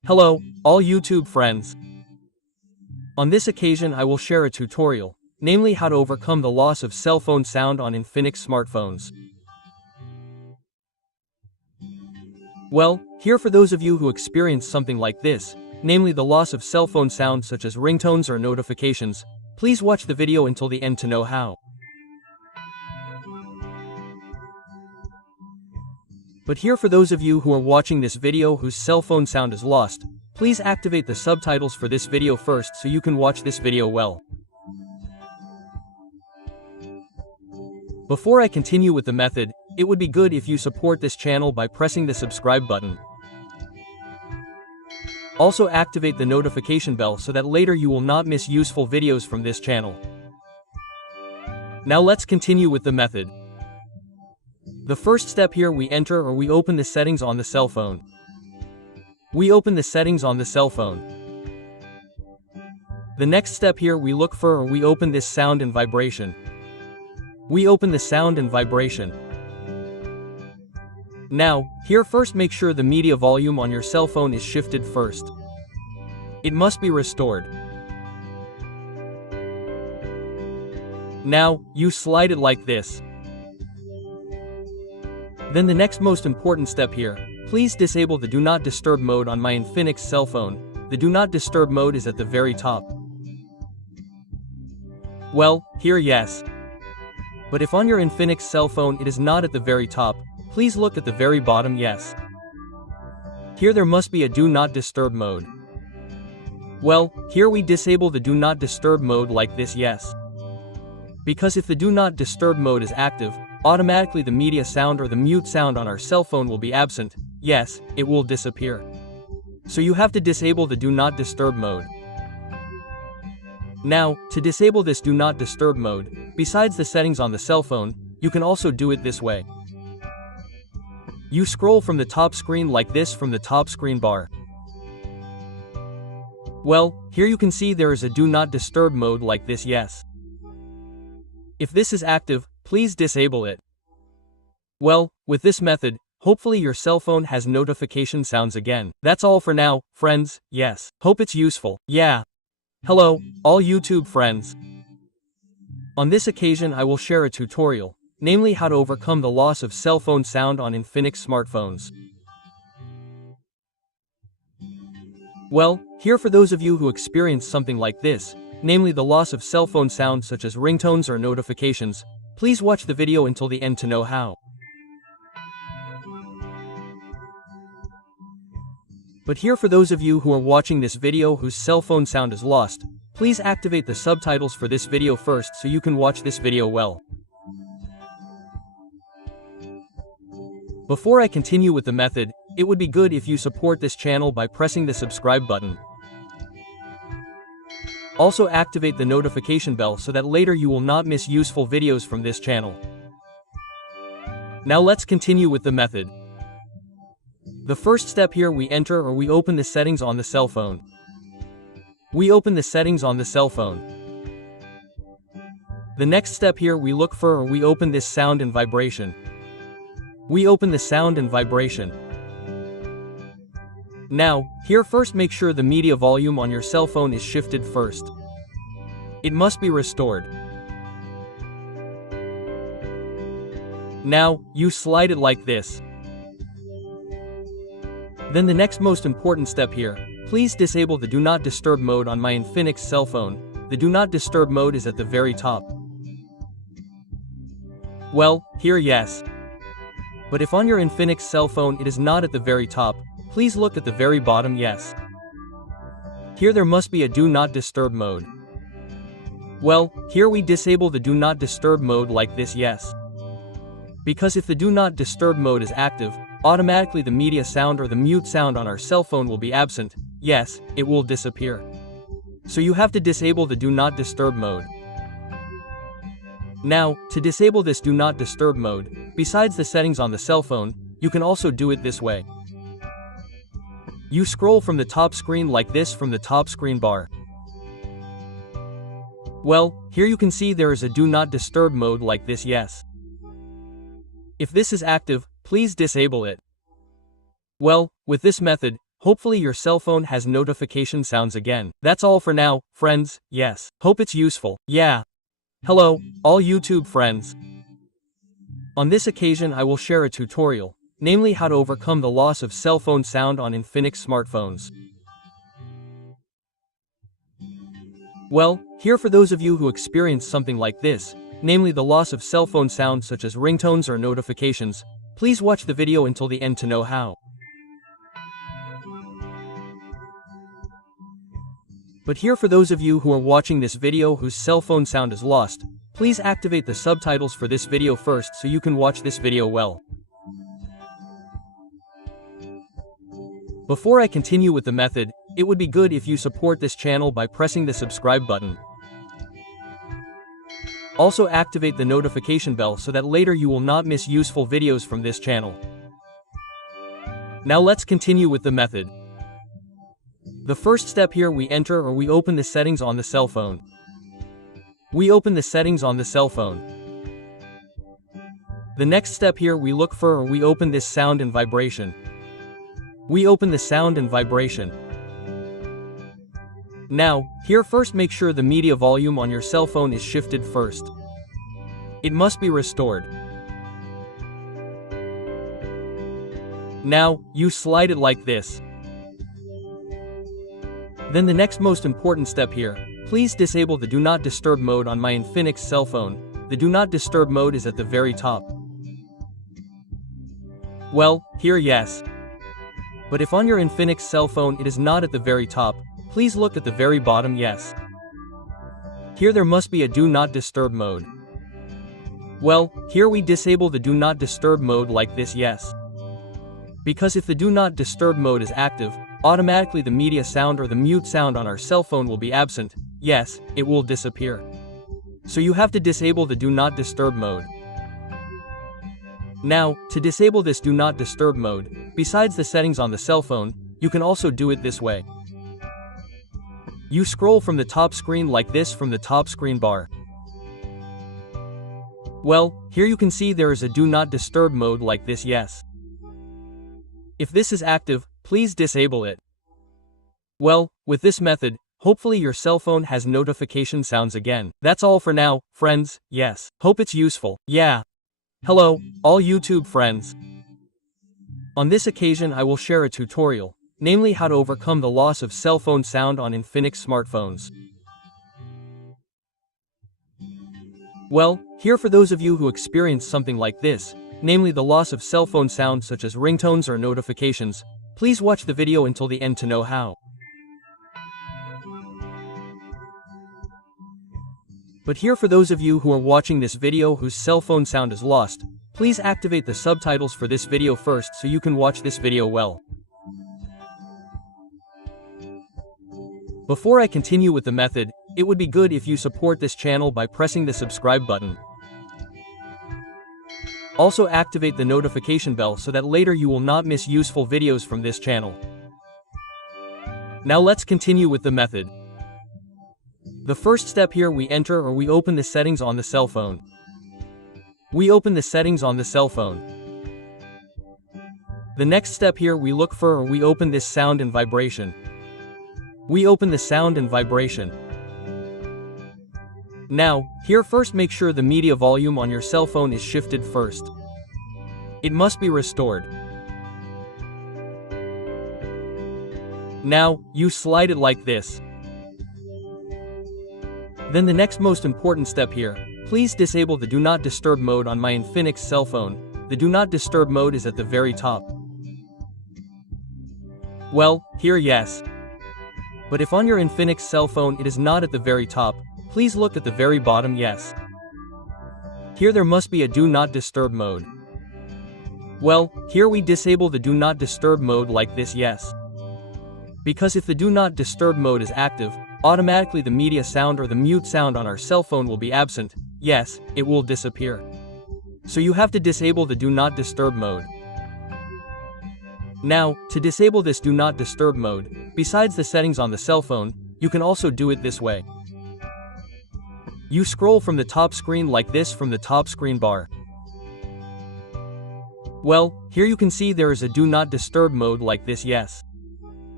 Hello, all YouTube friends. On this occasion I will share a tutorial, namely how to overcome the loss of cell phone sound on Infinix smartphones. Well, here for those of you who experience something like this, namely the loss of cell phone sound such as ringtones or notifications, please watch the video until the end to know how. But here for those of you who are watching this video whose cell phone sound is lost, please activate the subtitles for this video first so you can watch this video well. Before I continue with the method, it would be good if you support this channel by pressing the subscribe button. Also activate the notification bell so that later you will not miss useful videos from this channel. Now let's continue with the method. The first step here we enter or we open the settings on the cell phone. We open the settings on the cell phone. The next step here we look for or we open this sound and vibration. We open the sound and vibration. Now, here first make sure the media volume on your cell phone is shifted first. It must be restored. Now, you slide it like this. Then the next most important step here, please disable the Do Not Disturb mode on my Infinix cell phone. The Do Not Disturb mode is at the very top. Well, here yes. But if on your Infinix cell phone it is not at the very top, please look at the very bottom yes. Here there must be a Do Not Disturb mode. Well, here we disable the Do Not Disturb mode like this yes. Because if the Do Not Disturb mode is active, automatically the media sound or the mute sound on our cell phone will be absent. Yes, it will disappear. So you have to disable the Do Not Disturb mode. Now, to disable this Do Not Disturb mode, besides the settings on the cell phone, you can also do it this way. You scroll from the top screen like this from the top screen bar. Well, here you can see there is a Do Not Disturb mode like this yes. If this is active, please disable it. Well, with this method, hopefully your cell phone has notification sounds again. That's all for now, friends, yes. Hope it's useful, yeah. Hello, all YouTube friends. On this occasion I will share a tutorial, namely how to overcome the loss of cell phone sound on Infinix smartphones. Well, here for those of you who experience something like this, namely the loss of cell phone sound such as ringtones or notifications, please watch the video until the end to know how. But here for those of you who are watching this video whose cell phone sound is lost, please activate the subtitles for this video first so you can watch this video well. Before I continue with the method, it would be good if you support this channel by pressing the subscribe button. Also activate the notification bell so that later you will not miss useful videos from this channel. Now let's continue with the method. The first step here we enter or we open the settings on the cell phone. We open the settings on the cell phone. The next step here we look for or we open this sound and vibration. We open the sound and vibration. Now, here first make sure the media volume on your cell phone is shifted first. It must be restored. Now, you slide it like this. Then the next most important step here, please disable the Do Not Disturb mode on my Infinix cell phone. The Do Not Disturb mode is at the very top. Well, here yes. But if on your Infinix cell phone it is not at the very top, please look at the very bottom yes. Here there must be a Do Not Disturb mode. Well, here we disable the Do Not Disturb mode like this yes. Because if the Do Not Disturb mode is active, automatically the media sound or the mute sound on our cell phone will be absent. Yes, it will disappear. So you have to disable the Do Not Disturb mode. Now, to disable this Do Not Disturb mode, besides the settings on the cell phone, you can also do it this way. You scroll from the top screen like this from the top screen bar. Well, here you can see there is a Do Not Disturb mode like this yes. If this is active, please disable it. Well, with this method, hopefully your cell phone has notification sounds again. That's all for now, friends, yes. Hope it's useful, yeah. Hello, all YouTube friends. On this occasion I will share a tutorial, namely how to overcome the loss of cell phone sound on Infinix smartphones. Well, here for those of you who experience something like this, namely the loss of cell phone sound such as ringtones or notifications, please watch the video until the end to know how. But here for those of you who are watching this video whose cell phone sound is lost, please activate the subtitles for this video first so you can watch this video well. Before I continue with the method, it would be good if you support this channel by pressing the subscribe button. Also activate the notification bell so that later you will not miss useful videos from this channel. Now let's continue with the method. The first step here, we enter or we open the settings on the cell phone. We open the settings on the cell phone. The next step here, we look for or we open this sound and vibration. We open the sound and vibration. Now, here first make sure the media volume on your cell phone is shifted first. It must be restored. Now, you slide it like this. Then the next most important step here, please disable the Do Not Disturb mode on my Infinix cell phone. The Do Not Disturb mode is at the very top. Well, here yes. But if on your Infinix cell phone it is not at the very top, please look at the very bottom, yes. Here there must be a Do Not Disturb mode. Well, here we disable the Do Not Disturb mode like this, yes. Because if the Do Not Disturb mode is active, automatically the media sound or the mute sound on our cell phone will be absent, yes, it will disappear. So you have to disable the Do Not Disturb mode. Now, to disable this Do Not Disturb mode, besides the settings on the cell phone, you can also do it this way. You scroll from the top screen like this from the top screen bar. Well, here you can see there is a Do Not Disturb mode like this, yes. If this is active, please disable it. Well, with this method, hopefully your cell phone has notification sounds again. That's all for now, friends, yes. Hope it's useful, yeah. Hello, all YouTube friends. On this occasion I will share a tutorial, namely how to overcome the loss of cell phone sound on Infinix smartphones. Well, here for those of you who experience something like this, namely the loss of cell phone sound such as ringtones or notifications, please watch the video until the end to know how. But here for those of you who are watching this video whose cell phone sound is lost, please activate the subtitles for this video first so you can watch this video well. Before I continue with the method, it would be good if you support this channel by pressing the subscribe button. Also activate the notification bell so that later you will not miss useful videos from this channel. Now let's continue with the method. The first step here, we enter or we open the settings on the cell phone. We open the settings on the cell phone. The next step here, we look for or we open this sound and vibration. We open the sound and vibration. Now, here first make sure the media volume on your cell phone is shifted first. It must be restored. Now, you slide it like this. Then the next most important step here, please disable the Do Not Disturb mode on my Infinix cell phone. The Do Not Disturb mode is at the very top. Well, here yes. But if on your Infinix cell phone it is not at the very top, please look at the very bottom, yes. Here there must be a Do Not Disturb mode. Well, here we disable the Do Not Disturb mode like this, yes. Because if the Do Not Disturb mode is active, automatically the media sound or the mute sound on our cell phone will be absent, yes, it will disappear. So you have to disable the Do Not Disturb mode. Now, to disable this Do Not Disturb mode, besides the settings on the cell phone, you can also do it this way. You scroll from the top screen like this from the top screen bar. Well, here you can see there is a Do Not Disturb mode like this, yes.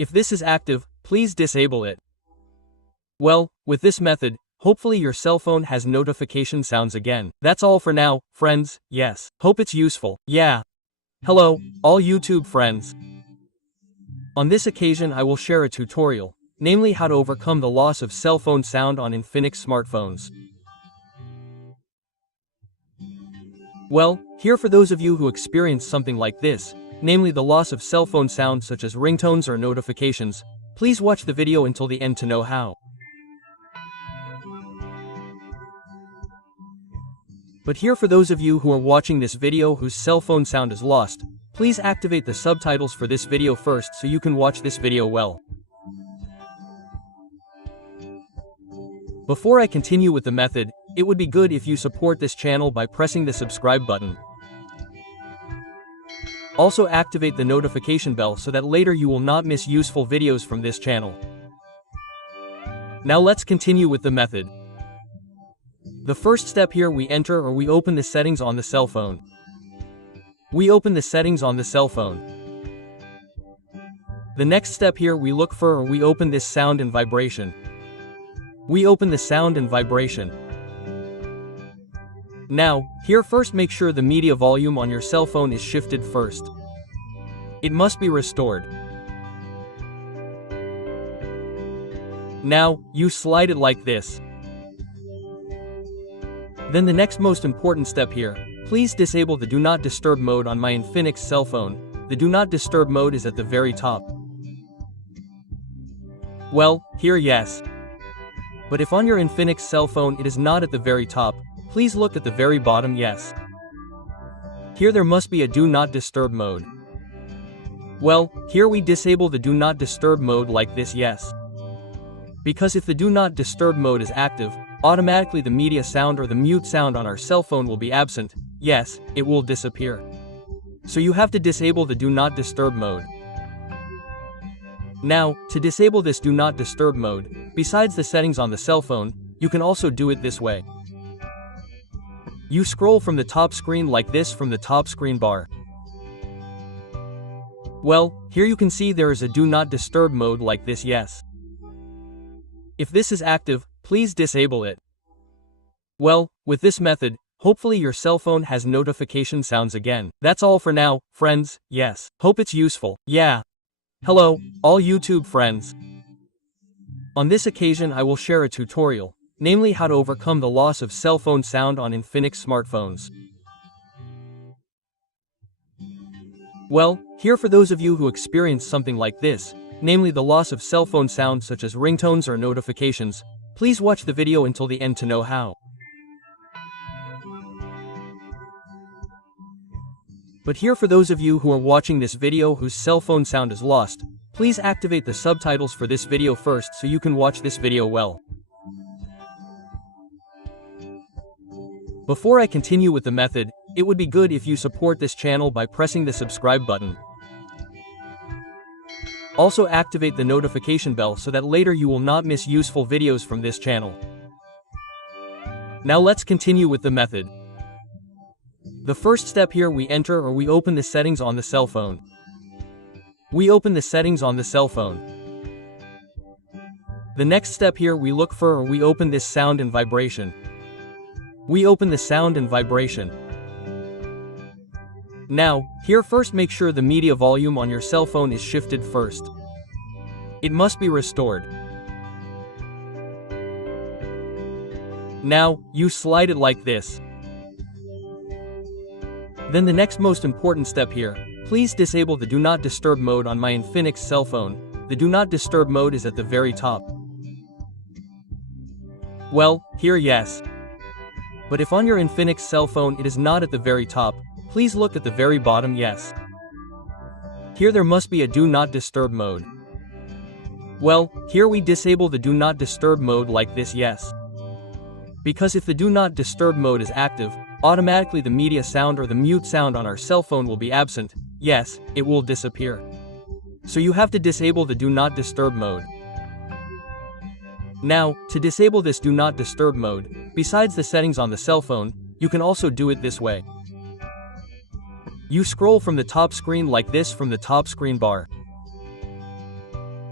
If this is active, please disable it. Well, with this method, hopefully your cell phone has notification sounds again. That's all for now, friends. Yes. Hope it's useful. Yeah. Hello, all YouTube friends. On this occasion I will share a tutorial, namely how to overcome the loss of cell phone sound on Infinix smartphones. Well, here for those of you who experience something like this, namely the loss of cell phone sound such as ringtones or notifications, please watch the video until the end to know how. But here for those of you who are watching this video whose cell phone sound is lost, please activate the subtitles for this video first so you can watch this video well. Before I continue with the method, it would be good if you support this channel by pressing the subscribe button. Also activate the notification bell so that later you will not miss useful videos from this channel. Now let's continue with the method. The first step here we enter or we open the settings on the cell phone. We open the settings on the cell phone. The next step here we look for or we open this sound and vibration. We open the sound and vibration. Now, here first make sure the media volume on your cell phone is shifted first. It must be restored. Now, you slide it like this. Then the next most important step here, please disable the Do Not Disturb mode on my Infinix cell phone. The Do Not Disturb mode is at the very top. Well, here yes. But if on your Infinix cell phone it is not at the very top, please look at the very bottom yes. Here there must be a Do Not Disturb mode. Well, here we disable the Do Not Disturb mode like this yes. Because if the Do Not Disturb mode is active, automatically the media sound or the mute sound on our cell phone will be absent, yes, it will disappear. So you have to disable the Do Not Disturb mode. Now, to disable this Do Not Disturb mode, besides the settings on the cell phone, you can also do it this way. You scroll from the top screen like this from the top screen bar. Well, here you can see there is a Do Not Disturb mode like this yes. If this is active, please disable it. Well, with this method, hopefully your cell phone has notification sounds again. That's all for now, friends. Yes. Hope it's useful. Yeah. Hello, all YouTube friends. On this occasion I will share a tutorial, namely how to overcome the loss of cell phone sound on Infinix smartphones. Well, here for those of you who experience something like this, namely the loss of cell phone sound such as ringtones or notifications, please watch the video until the end to know how. But here for those of you who are watching this video whose cell phone sound is lost, please activate the subtitles for this video first so you can watch this video well. Before I continue with the method, it would be good if you support this channel by pressing the subscribe button. Also activate the notification bell so that later you will not miss useful videos from this channel. Now let's continue with the method. The first step here we enter or we open the settings on the cell phone. We open the settings on the cell phone. The next step here we look for or we open this sound and vibration. We open the sound and vibration. Now, here first make sure the media volume on your cell phone is shifted first. It must be restored. Now, you slide it like this. Then the next most important step here, please disable the Do Not Disturb mode on my Infinix cell phone. The Do Not Disturb mode is at the very top. Well, here yes. But if on your Infinix cell phone it is not at the very top, please look at the very bottom yes. Here there must be a Do Not Disturb mode. Well, here we disable the Do Not Disturb mode like this yes. Because if the Do Not Disturb mode is active, automatically the media sound or the mute sound on our cell phone will be absent, yes, it will disappear. So you have to disable the Do Not Disturb mode. Now, to disable this Do Not Disturb mode, besides the settings on the cell phone, you can also do it this way. You scroll from the top screen like this from the top screen bar.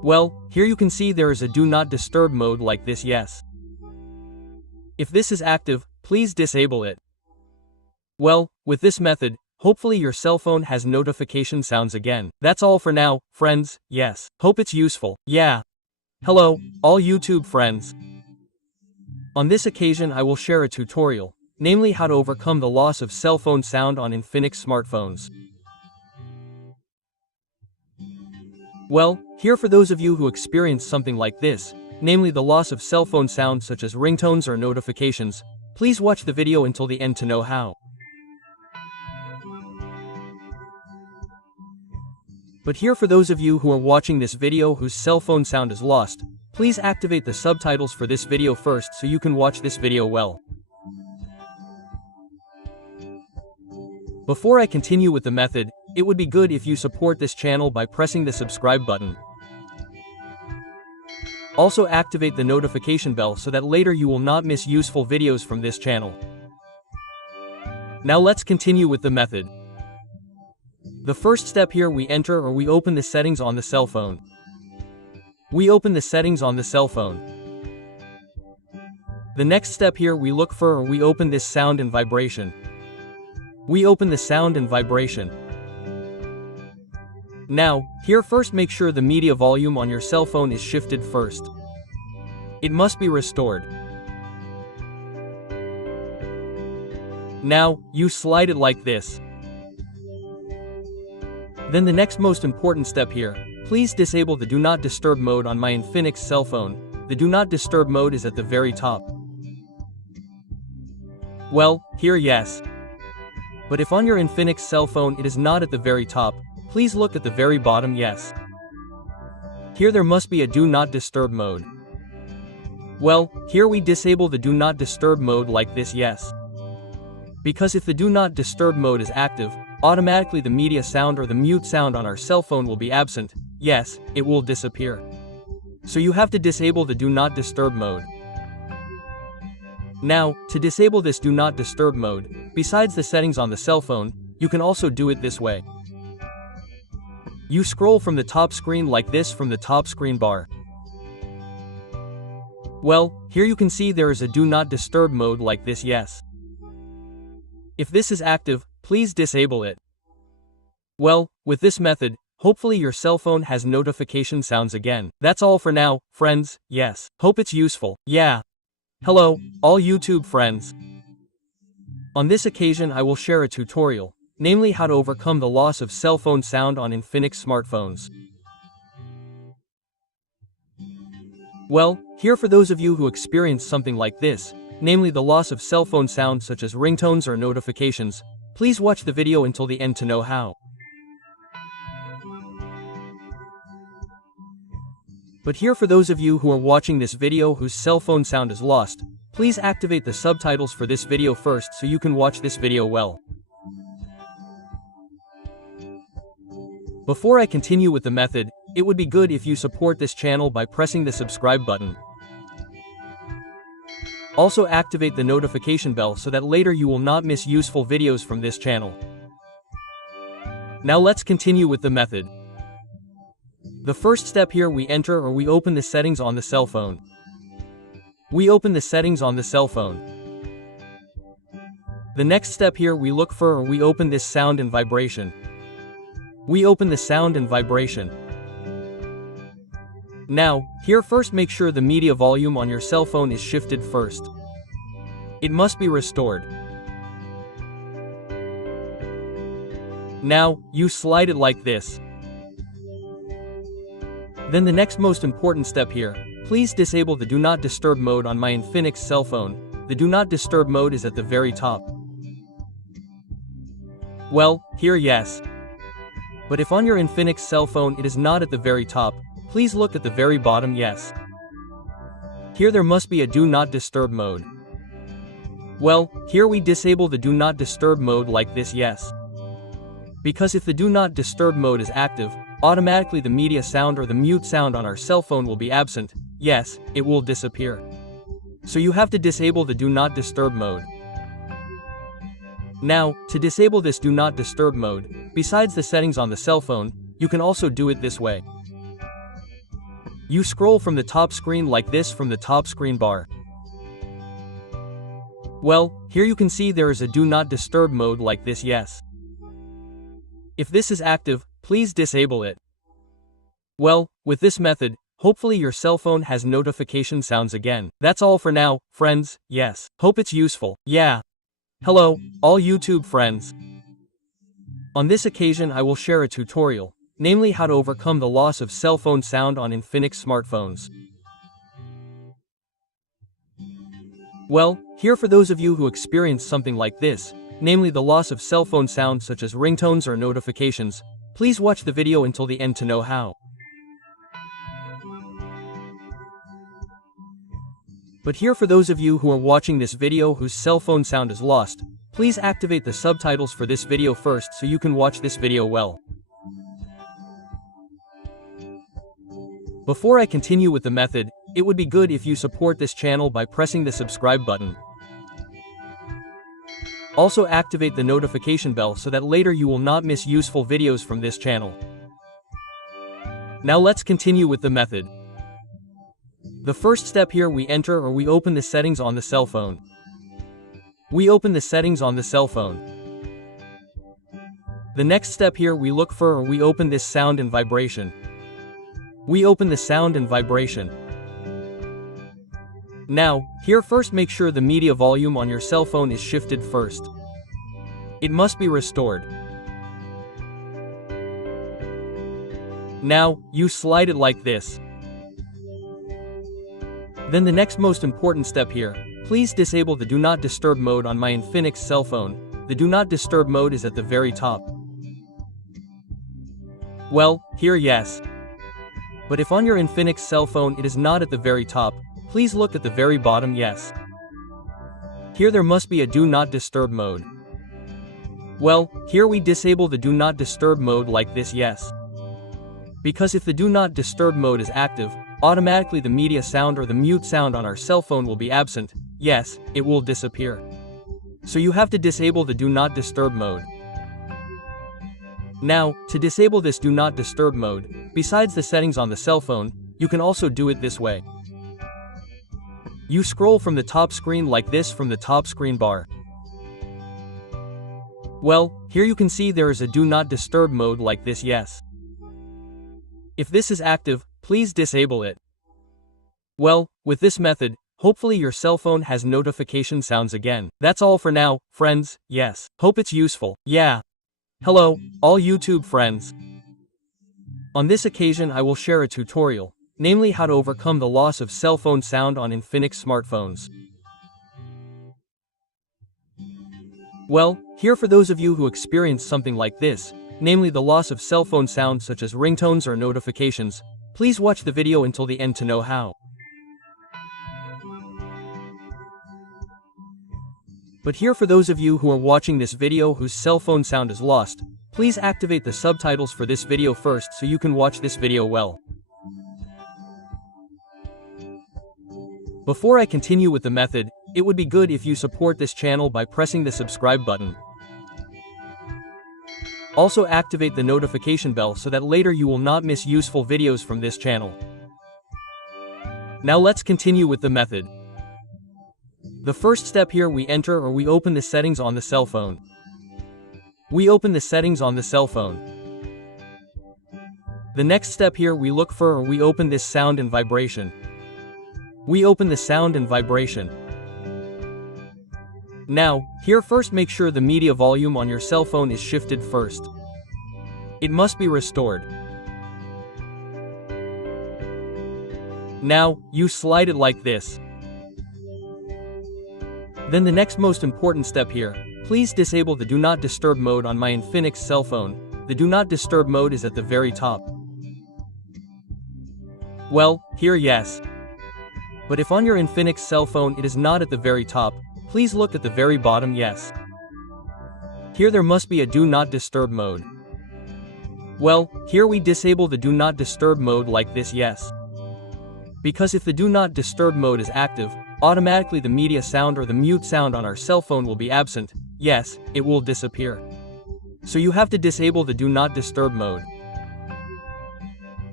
Well, here you can see there is a do not disturb mode like this, yes. If this is active, please disable it. Well, with this method, hopefully your cell phone has notification sounds again. That's all for now, friends, yes. Hope it's useful, yeah. Hello, all YouTube friends. On this occasion I will share a tutorial, namely how to overcome the loss of cell phone sound on Infinix smartphones. Well, here for those of you who experience something like this, namely the loss of cell phone sound such as ringtones or notifications, please watch the video until the end to know how. But here for those of you who are watching this video whose cell phone sound is lost, please activate the subtitles for this video first so you can watch this video well. Before I continue with the method, it would be good if you support this channel by pressing the subscribe button. Also activate the notification bell so that later you will not miss useful videos from this channel. Now let's continue with the method. The first step here, we enter or we open the settings on the cell phone. We open the settings on the cell phone. The next step here, we look for or we open this sound and vibration. We open the sound and vibration. Now, here first make sure the media volume on your cell phone is shifted first. It must be restored. Now, you slide it like this. Then the next most important step here, please disable the Do Not Disturb mode on my Infinix cell phone. The Do Not Disturb mode is at the very top. Well, here yes. But if on your Infinix cell phone it is not at the very top, please look at the very bottom, yes. Here there must be a Do Not Disturb mode. Well, here we disable the Do Not Disturb mode like this, yes. Because if the Do Not Disturb mode is active, automatically the media sound or the mute sound on our cell phone will be absent, yes, it will disappear. So you have to disable the Do Not Disturb mode. Now, to disable this Do Not Disturb mode, besides the settings on the cell phone, you can also do it this way. You scroll from the top screen like this from the top screen bar. Well, here you can see there is a Do Not Disturb mode like this, yes. If this is active, please disable it. Well, with this method, hopefully your cell phone has notification sounds again. That's all for now, friends, yes. Hope it's useful, yeah. Hello, all YouTube friends. On this occasion I will share a tutorial, namely how to overcome the loss of cell phone sound on Infinix smartphones. Well, here for those of you who experience something like this, namely the loss of cell phone sound such as ringtones or notifications, please watch the video until the end to know how. But here for those of you who are watching this video whose cell phone sound is lost, please activate the subtitles for this video first so you can watch this video well. Before I continue with the method, it would be good if you support this channel by pressing the subscribe button. Also activate the notification bell so that later you will not miss useful videos from this channel. Now let's continue with the method. The first step here, we enter or we open the settings on the cell phone. We open the settings on the cell phone. The next step here, we look for or we open this sound and vibration. We open the sound and vibration. Now, here first make sure the media volume on your cell phone is shifted first. It must be restored. Now, you slide it like this. Then the next most important step here, please disable the Do Not Disturb mode on my Infinix cell phone. The Do Not Disturb mode is at the very top. Well, here yes. But if on your Infinix cell phone it is not at the very top, please look at the very bottom, yes. Here there must be a Do Not Disturb mode. Well, here we disable the Do Not Disturb mode like this, yes. Because if the Do Not Disturb mode is active, automatically the media sound or the mute sound on our cell phone will be absent, yes, it will disappear. So you have to disable the Do Not Disturb mode. Now, to disable this Do Not Disturb mode, besides the settings on the cell phone, you can also do it this way. You scroll from the top screen like this from the top screen bar. Well, here you can see there is a do not disturb mode like this, yes. If this is active, please disable it. Well, with this method, hopefully your cell phone has notification sounds again. That's all for now, friends, yes. Hope it's useful, yeah. Hello, all YouTube friends. On this occasion I will share a tutorial, namely how to overcome the loss of cell phone sound on Infinix smartphones. Well, here for those of you who experience something like this, namely the loss of cell phone sound such as ringtones or notifications, please watch the video until the end to know how. But here for those of you who are watching this video whose cell phone sound is lost, please activate the subtitles for this video first so you can watch this video well. Before I continue with the method, it would be good if you support this channel by pressing the subscribe button. Also activate the notification bell so that later you will not miss useful videos from this channel. Now let's continue with the method. The first step here, we enter or we open the settings on the cell phone. We open the settings on the cell phone. The next step here, we look for or we open this sound and vibration. We open the sound and vibration. Now, here first make sure the media volume on your cell phone is shifted first. It must be restored. Now, you slide it like this. Then the next most important step here, please disable the Do Not Disturb mode on my Infinix cell phone. The Do Not Disturb mode is at the very top. Well, here yes. But if on your Infinix cell phone it is not at the very top, please look at the very bottom, yes. Here there must be a Do Not Disturb mode. Well, here we disable the Do Not Disturb mode like this, yes. Because if the Do Not Disturb mode is active, automatically the media sound or the mute sound on our cell phone will be absent, yes, it will disappear. So you have to disable the Do Not Disturb mode. Now, to disable this Do Not Disturb mode, besides the settings on the cell phone, you can also do it this way. You scroll from the top screen like this from the top screen bar. Well, here you can see there is a Do Not Disturb mode like this, yes. If this is active, please disable it. Well, with this method, hopefully your cell phone has notification sounds again. That's all for now, friends, yes. Hope it's useful, yeah. Hello, all YouTube friends. On this occasion I will share a tutorial, namely how to overcome the loss of cell phone sound on Infinix smartphones. Well, here for those of you who experience something like this, namely the loss of cell phone sound such as ringtones or notifications, please watch the video until the end to know how. But here for those of you who are watching this video whose cell phone sound is lost, please activate the subtitles for this video first so you can watch this video well. Before I continue with the method, it would be good if you support this channel by pressing the subscribe button. Also activate the notification bell so that later you will not miss useful videos from this channel. Now let's continue with the method. The first step here, we enter or we open the settings on the cell phone. We open the settings on the cell phone. The next step here, we look for or we open this sound and vibration. We open the sound and vibration. Now, here first make sure the media volume on your cell phone is shifted first. It must be restored. Now, you slide it like this. Then the next most important step here, please disable the Do Not Disturb mode on my Infinix cell phone. The Do Not Disturb mode is at the very top. Well, here yes. But if on your Infinix cell phone it is not at the very top, please look at the very bottom, yes. Here there must be a Do Not Disturb mode. Well, here we disable the Do Not Disturb mode like this, yes. Because if the Do Not Disturb mode is active, automatically the media sound or the mute sound on our cell phone will be absent, yes, it will disappear. So you have to disable the Do Not Disturb mode.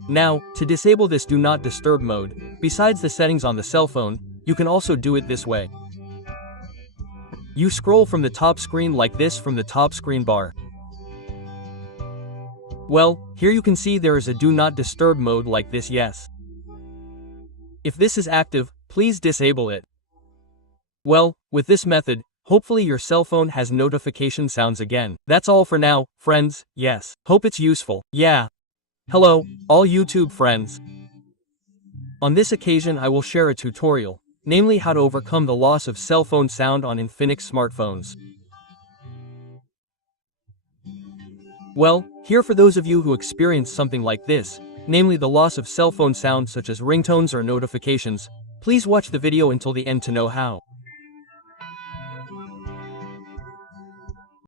Now, to disable this Do Not Disturb mode, besides the settings on the cell phone, you can also do it this way. You scroll from the top screen like this from the top screen bar. Well, here you can see there is a Do Not Disturb mode like this, yes. If this is active, please disable it. Well, with this method, hopefully your cell phone has notification sounds again. That's all for now, friends, yes. Hope it's useful, yeah. Hello, all YouTube friends. On this occasion I will share a tutorial, namely how to overcome the loss of cell phone sound on Infinix smartphones. Well, here for those of you who experience something like this, namely the loss of cell phone sound such as ringtones or notifications, please watch the video until the end to know how.